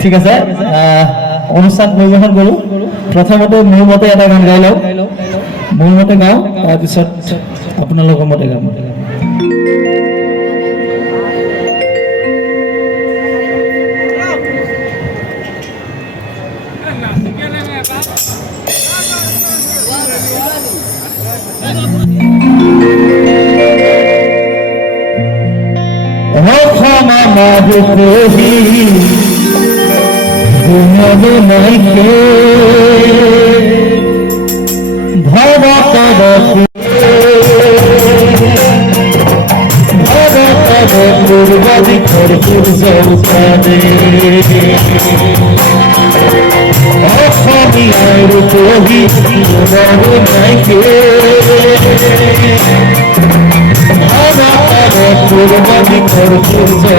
ঠিক আছে অনুষ্ঠান পৰিৱেশন কৰোঁ। প্ৰথমতে মোৰ মতে এটা গান গাই লওঁ, মোৰ মতে গাওঁ, তাৰপিছত আপোনালোকৰ মতে গাম। ক্ষমা মাধুকহি ঘুমাবে নাইকে ভবতব পূর্বাধিকর সূর্যে অসমীয়ার কহি ঘুমাবে নাইকে পূর্বাধিকর সূর্যে